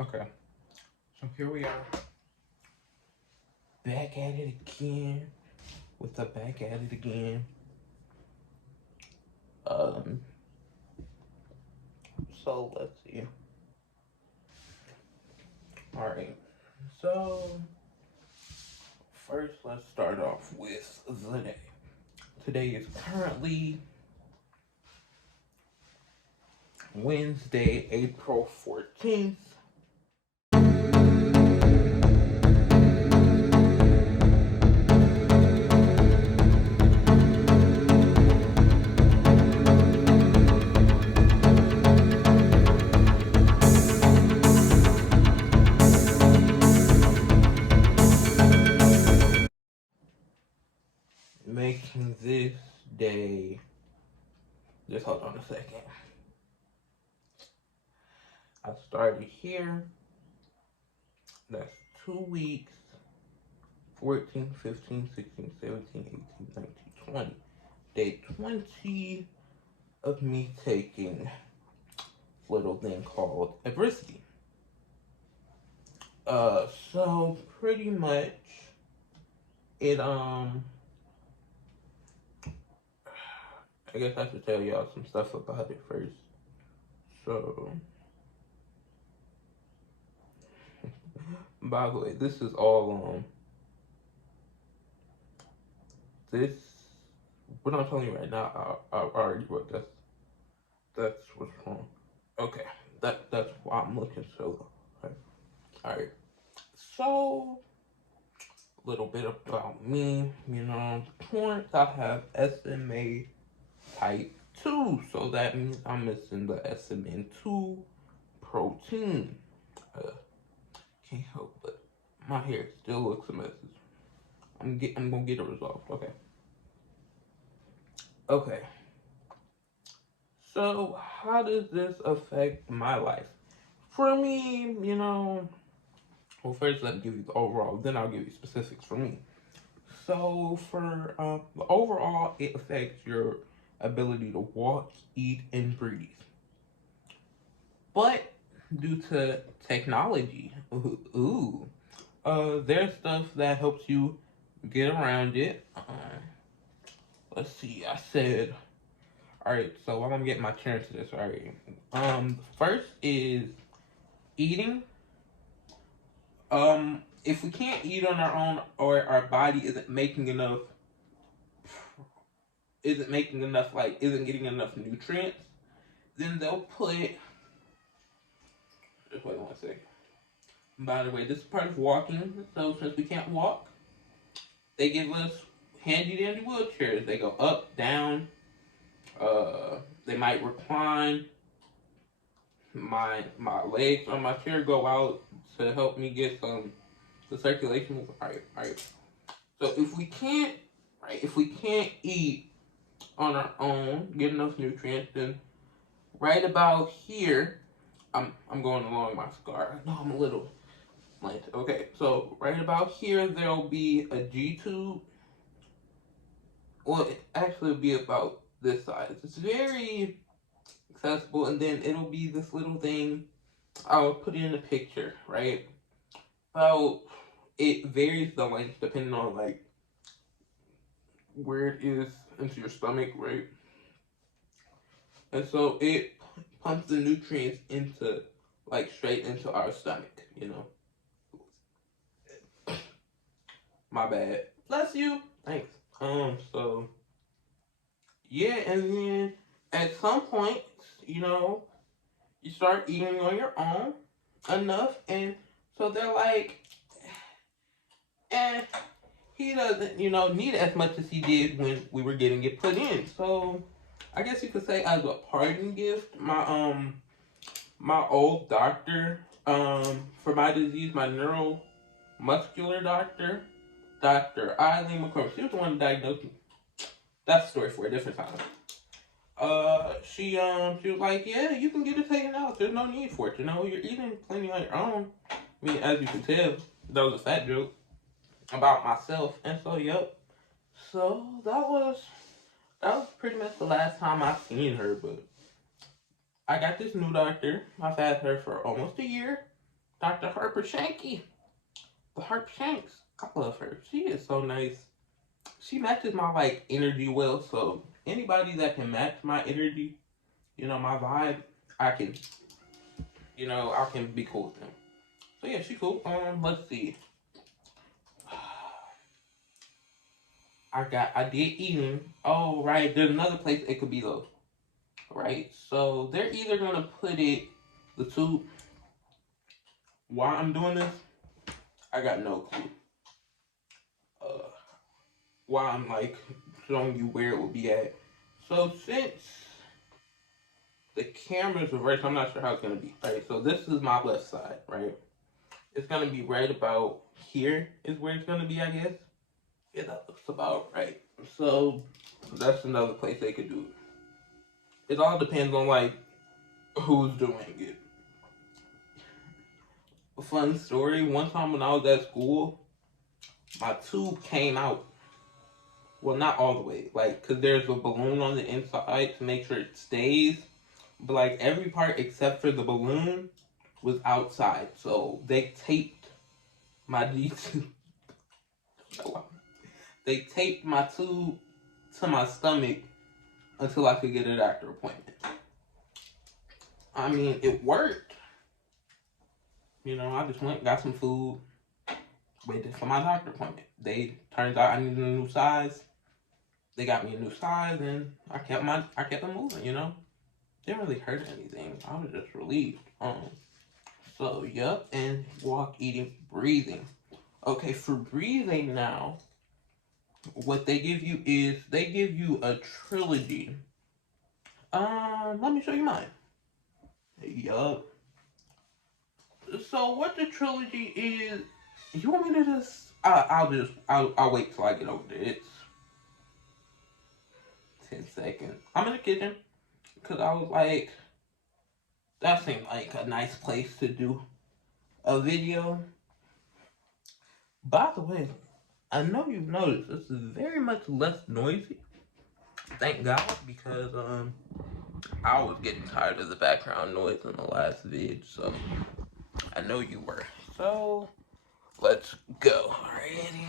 Okay, so here we are, back at it again, with the back at it again. Um, so let's see. Alright, so first let's start off with the day. Today is currently Wednesday, April 14th. Making this day, just hold on a second. I started here, that's 2 weeks, 14, 15, 16, 17, 18, 19, 20. Day 20 of me taking a little thing called On Evrysdi. So pretty much it I guess I should tell y'all some stuff about it first. So by the way, this is all this what I'm telling you right now, I already wrote that's what's wrong. Okay. That's why I'm looking so okay. Alright. So a little bit about me, current I have SMA type 2, so that means I'm missing the SMN2 protein. Uh, can't help but my hair still looks a mess. I'm gonna get it resolved. Okay. Okay. So how does this affect my life? For me, well, first let me give you the overall, then I'll give you specifics for me. So for the overall, it affects your ability to walk, eat, and breathe. But due to technology, there's stuff that helps you get around it. Let's see. I said, all right. So while I'm getting my turn to this, all right. First is eating. If we can't eat on our own, or our body isn't getting enough nutrients, then they'll put. Just wait 1 second. By the way, this is part of walking. So since we can't walk, they give us handy dandy wheelchairs. They go up, down. They might recline. My legs on my chair go out to help me get the circulation moving. All right. So if we can't eat on our own, get enough nutrients, then right about here, I'm going along my scar. No, I'm a little slant. Okay, so right about here there'll be a G tube. Well, it actually will be about this size. It's very accessible, and then it'll be this little thing. I'll put it in a picture, right? About it varies the length depending on like where it is into your stomach, right? And so it pumps the nutrients into like straight into our stomach. My bad. Bless you. Thanks. So yeah, and then at some point, you know, you start eating on your own enough, and so they're like, eh, he doesn't, need as much as he did when we were getting it put in. So I guess you could say as a parting gift, my old doctor, for my disease, my neuromuscular doctor, Dr. Eileen McCormick, she was the one that diagnosed me. That's a story for a different time. She was like, yeah, you can get it taken out. There's no need for it. You're eating plenty on your own. I mean, as you can tell, that was a fat joke about myself. And so, yep. So that was pretty much the last time I seen her. But I got this new doctor. I've had her for almost a year. Dr. Harper Shanky. The Harper Shanks. I love her. She is so nice. She matches my like energy well. So anybody that can match my energy, my vibe, I can, I can be cool with them. So yeah, she cool. Let's see. I did eating. Oh right, there's another place it could be though. Right, so they're either gonna put it the two. Why I'm doing this, I got no clue. Uh, why I'm like showing you where it would be at. So since the camera's reversed, I'm not sure how it's gonna be. Right, so this is my left side. Right, it's gonna be right about here is where it's gonna be, I guess. Yeah, that looks about right. So that's another place they could do it. It all depends on like who's doing it. A fun story. One time when I was at school, my tube came out. Well, not all the way, like, cause there's a balloon on the inside to make sure it stays. But like every part except for the balloon was outside, so they taped my G tube. They taped my tube to my stomach until I could get a doctor appointment. I mean, it worked. I just went, got some food, waited for my doctor appointment. Turns out I needed a new size. They got me a new size, and I kept it moving. Didn't really hurt anything. I was just relieved. So yep, and walk, eating, breathing. Okay, for breathing now, what they give you is they give you a trilogy. Let me show you mine. Yup. So what the trilogy is? You want me to just? I'll wait till I get over there. It's 10 seconds. I'm in the kitchen because I was like, that seemed like a nice place to do a video. By the way, I know you've noticed this is very much less noisy. Thank God, because I was getting tired of the background noise in the last vid, so I know you were. So let's go. Ready?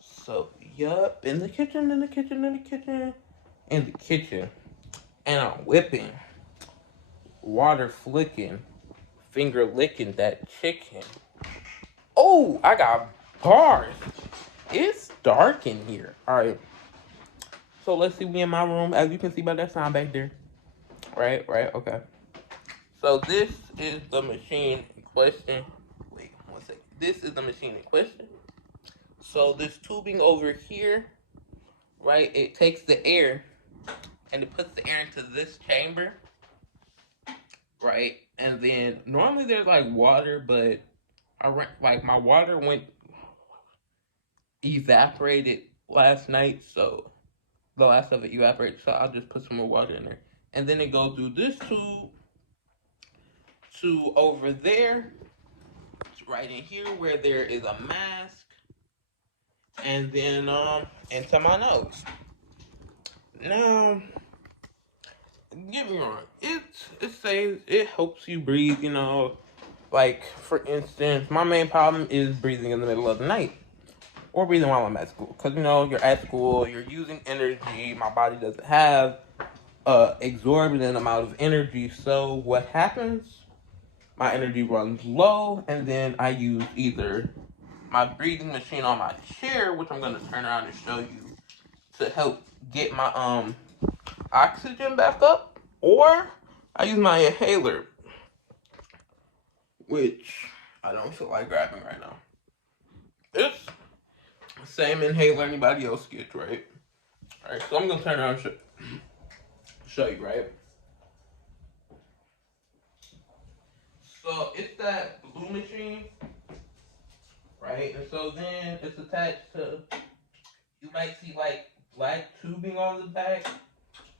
So yup, in the kitchen, and I'm whipping, water flicking, finger licking that chicken. Oh, I got bars. It's dark in here. All right. So let's see. We in my room, as you can see by that sign back there. Right. Okay. So this is the machine in question. Wait 1 second. This is the machine in question. So this tubing over here, right? It takes the air and it puts the air into this chamber, right? And then normally there's like water, but my water went evaporated last night, so the last of it evaporated. So I'll just put some more water in there, and then it goes through this tube to over there, right in here where there is a mask, and then into my nose. Now, get me wrong, it helps you breathe. Like for instance, my main problem is breathing in the middle of the night. Or breathing while I'm at school. Because, you're at school, you're using energy, my body doesn't have exorbitant amount of energy. So what happens? My energy runs low, and then I use either my breathing machine on my chair, which I'm going to turn around and show you, to help get my oxygen back up, or I use my inhaler, which I don't feel like grabbing right now. It's same inhaler anybody else gets, right? Alright, so I'm gonna turn around and show you, right? So it's that blue machine, right? And so then it's attached to, you might see like black tubing on the back.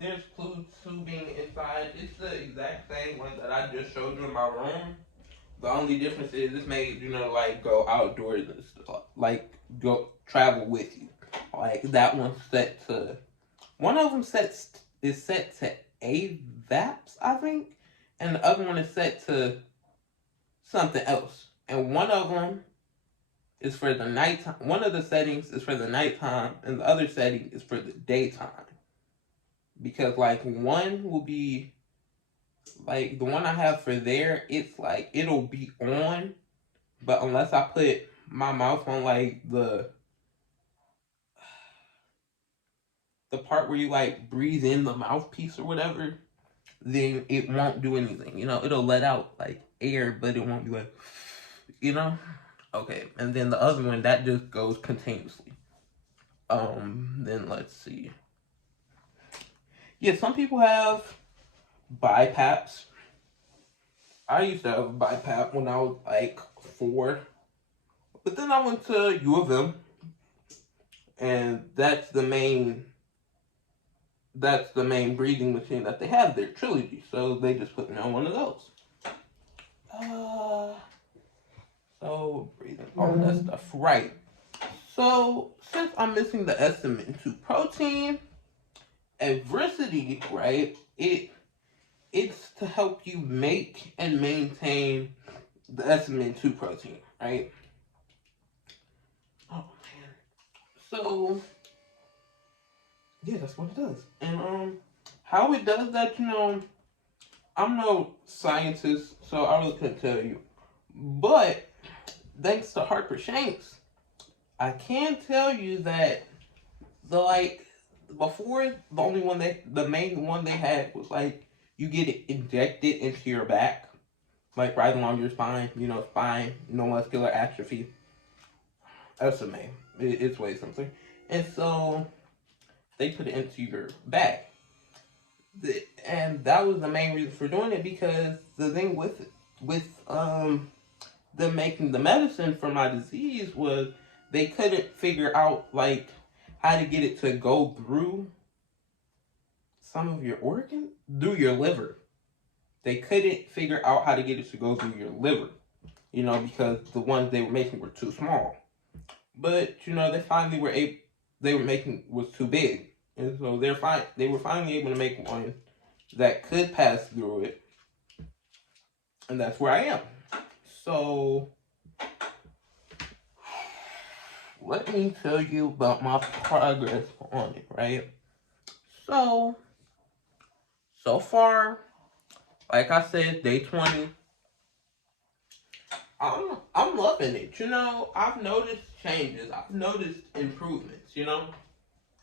There's blue tubing inside. It's the exact same one that I just showed you in my room. The only difference is this made, like go outdoors and stuff, like go travel with you. Like that one's set to, one of them is set to AVAPs, I think, and the other one is set to something else. And one of them is for the nighttime. One of the settings is for the nighttime, and the other setting is for the daytime. Because like one will be like the one I have for there, it's like it'll be on, but unless I put my mouth on like the part where you like breathe in the mouthpiece or whatever, then it won't do anything. You know, it'll let out like air, but it won't be like, you know. Okay, and then the other one that just goes continuously. Then let's see. Yeah, some people have BiPAPs. I used to have a BiPAP when I was like 4, but then I went to U of M, and that's the main breathing machine that they have there, Trilogy. So they just put me on one of those. So breathing, all that stuff, right? So since I'm missing the SMN2 protein, Evrysdi, right? It's to help you make and maintain the SMN2 protein, right? Oh man. So yeah, that's what it does. And how it does that, I'm no scientist, so I really couldn't tell you. But thanks to Harper Shanks, I can tell you that before, the main one they had was like you get it injected into your back, like right along your spine, spine, muscular atrophy. SMA. It's way something. And so they put it into your back. And that was the main reason for doing it, because the thing with them making the medicine for my disease was they couldn't figure out like how to get it to go through some of your organs, through your liver. They couldn't figure out how to get it to go through your liver, because the ones they were making were too small. But they finally were able. They were making was too big, and so they were finally able to make one that could pass through it, and that's where I am. So let me tell you about my progress on it, right? So far, like I said, day 20. I'm loving it. I've noticed changes. I've noticed improvements. And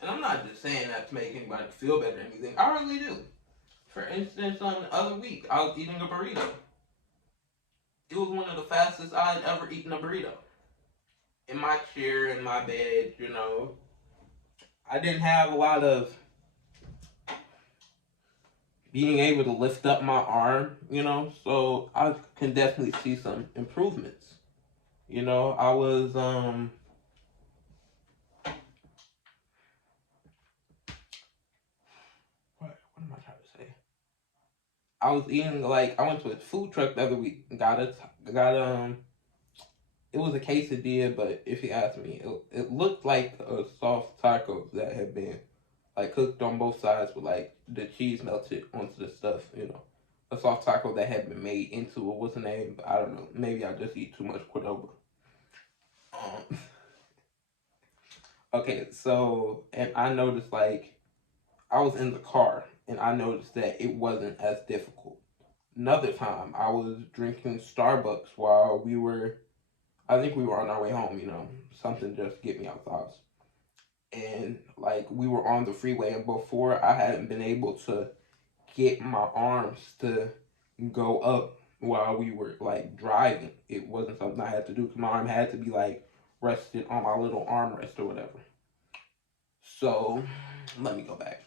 I'm not just saying that to make anybody feel better or anything. I really do. For instance, on the other week, I was eating a burrito. It was one of the fastest I'd ever eaten a burrito. In my chair, in my bed, I didn't have a lot of being able to lift up my arm, so I can definitely see some improvements. I was, what am I trying to say? I was eating, like, I went to a food truck the other week, it was a quesadilla, but if you ask me, it looked like a soft taco that had been like cooked on both sides with like the cheese melted onto the stuff. A soft taco that had been made into what's the name? I don't know. Maybe I just eat too much Cordoba. Um, okay, so and I noticed like I was in the car and I noticed that it wasn't as difficult. Another time, I was drinking Starbucks while I think we were on our way home, something just get me out the house. And like we were on the freeway, and before I hadn't been able to get my arms to go up while we were like driving. It wasn't something I had to do because my arm had to be like rested on my little armrest or whatever. So let me go back.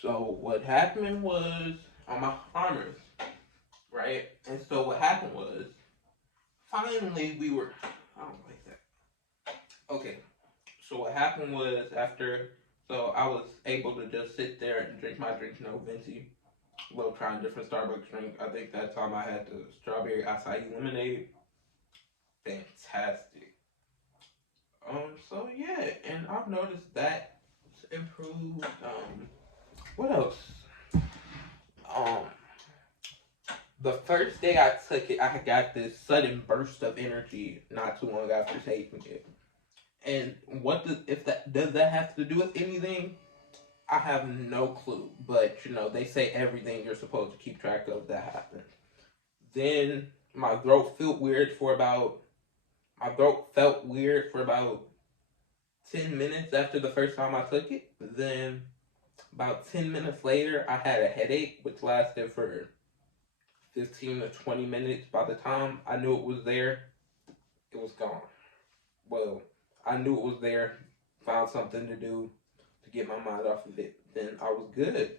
So what happened was on my armrest, right? And so what happened was finally we were. I don't like that. Okay. So what happened was so I was able to just sit there and drink my drink, venti. Love trying different Starbucks drink. I think that time I had the strawberry acai lemonade. Fantastic. So yeah, and I've noticed that improved. What else? Um, the first day I took it, I got this sudden burst of energy not too long after taking it. And does that have to do with anything? I have no clue. But they say everything you're supposed to keep track of that happens. Then my throat felt weird for about 10 minutes after the first time I took it. Then about 10 minutes later, I had a headache, which lasted for 15 to 20 minutes. By the time I knew it was there, it was gone. Well, I knew it was there, found something to do to get my mind off of it. Then I was good.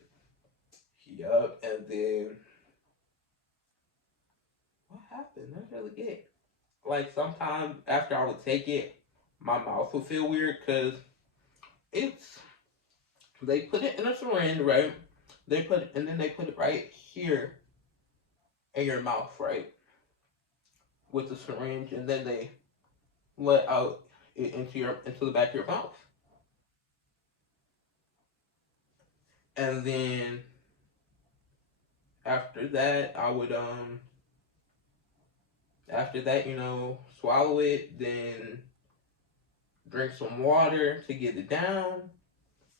Yup, and then what happened? That's really it. Like sometimes after I would take it, my mouth would feel weird because it's they put it in a syringe, right? They put it right here in your mouth, right? With the syringe, and then they let out it into the back of your mouth. And then after that I would swallow it, then drink some water to get it down.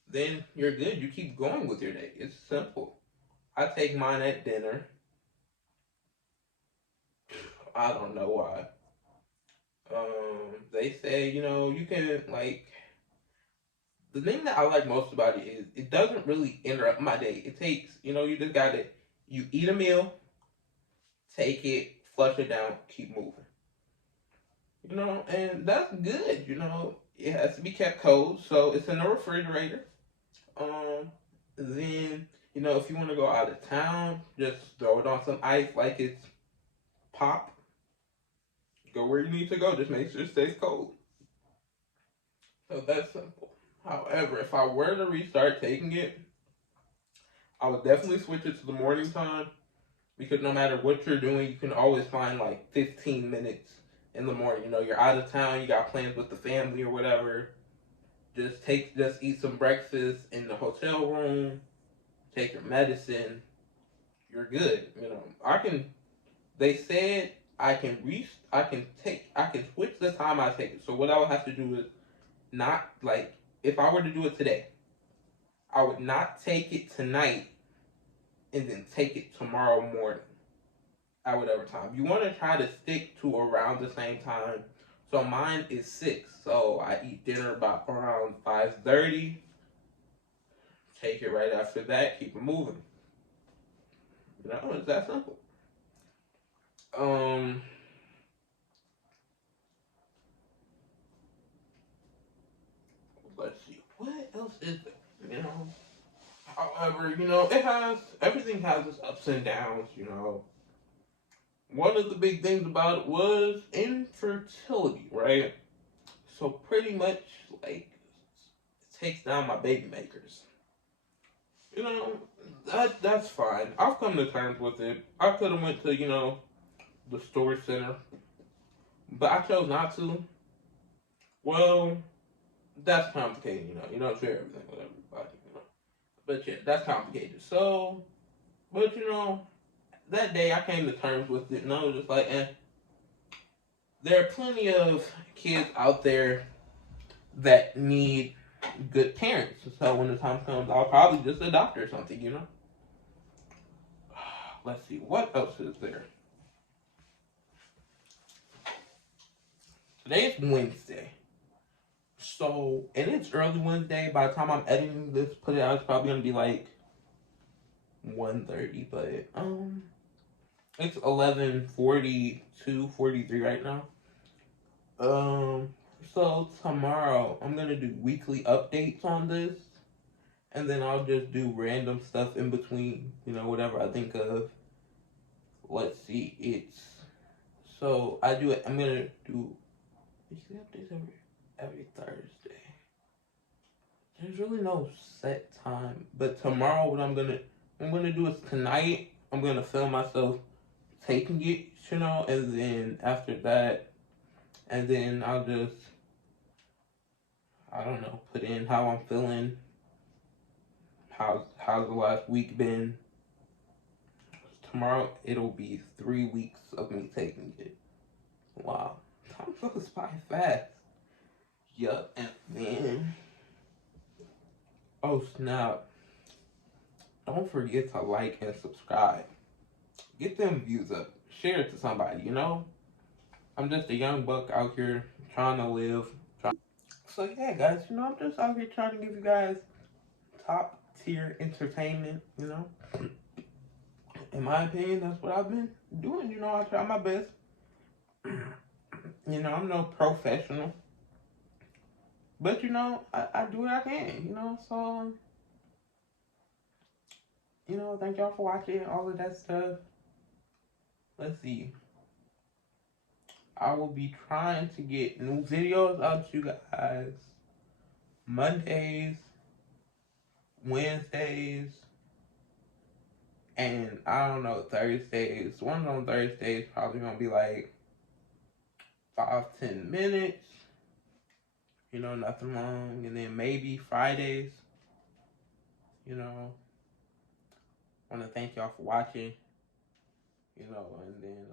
Then you're good. You keep going with your day. It's simple. I take mine at dinner. I don't know why. They say, you can like the thing that I like most about it is it doesn't really interrupt my day. It takes, you just got it. You eat a meal, take it, flush it down, keep moving. And that's good. It has to be kept cold, so it's in the refrigerator. Then if you want to go out of town, just throw it on some ice like it's pop. Go where you need to go. Just make sure it stays cold. So that's simple. However, if I were to restart taking it, I would definitely switch it to the morning time because no matter what you're doing, you can always find like 15 minutes in the morning. You're out of town, you got plans with the family or whatever. Just eat some breakfast in the hotel room, take your medicine, you're good. They said I can switch the time I take it. So what I would have to do is not like if I were to do it today, I would not take it tonight and then take it tomorrow morning at whatever time. You want to try to stick to around the same time. So mine is 6. So I eat dinner about around 5:30. Take it right after that. Keep it moving. It's that simple. Let's see. What else is there? However, everything has its ups and downs. One of the big things about it was infertility, right? So pretty much like it takes down my baby makers. That's fine. I've come to terms with it. I could have went to the storage center, but I chose not to. Well, that's complicated. You don't share everything with everybody. But yeah, that's complicated. So, but that day I came to terms with it, and I was just like, there are plenty of kids out there that need good parents. So when the time comes, I'll probably just adopt or something. Let's see, what else is there? Today's Wednesday. So, and it's early Wednesday. By the time I'm editing this, put it out, it's probably gonna be like 1:30. But it's 11:42, 43 right now. So tomorrow I'm gonna do weekly updates on this, and then I'll just do random stuff in between. Whatever I think of. Let's see. I'm gonna do weekly updates every Thursday. There's really no set time, but tomorrow what I'm gonna do is tonight I'm gonna film myself taking it, and then after that, and then I'll just I don't know put in how I'm feeling, how's the last week been. tomorrow it'll be 3 weeks of me taking it. Wow. Time goes by fast. Yup, and then, oh snap. Don't forget to like and subscribe. Get them views up. Share it to somebody, you know? I'm just a young buck out here trying to live. So yeah, guys, you know, I'm just out here trying to give you guys top tier entertainment, you know? In my opinion, that's what I've been doing, you know, I try my best. You know, I'm no professional. But you know, I do what I can, you know, so you know, thank y'all for watching all of that stuff. Let's see. I will be trying to get new videos out to you guys Mondays, Wednesdays, and I don't know, Thursdays. One on Thursdays probably gonna be like 5-10 minutes. You know, nothing long. And then maybe Fridays. You know, want to thank y'all for watching. You know, and then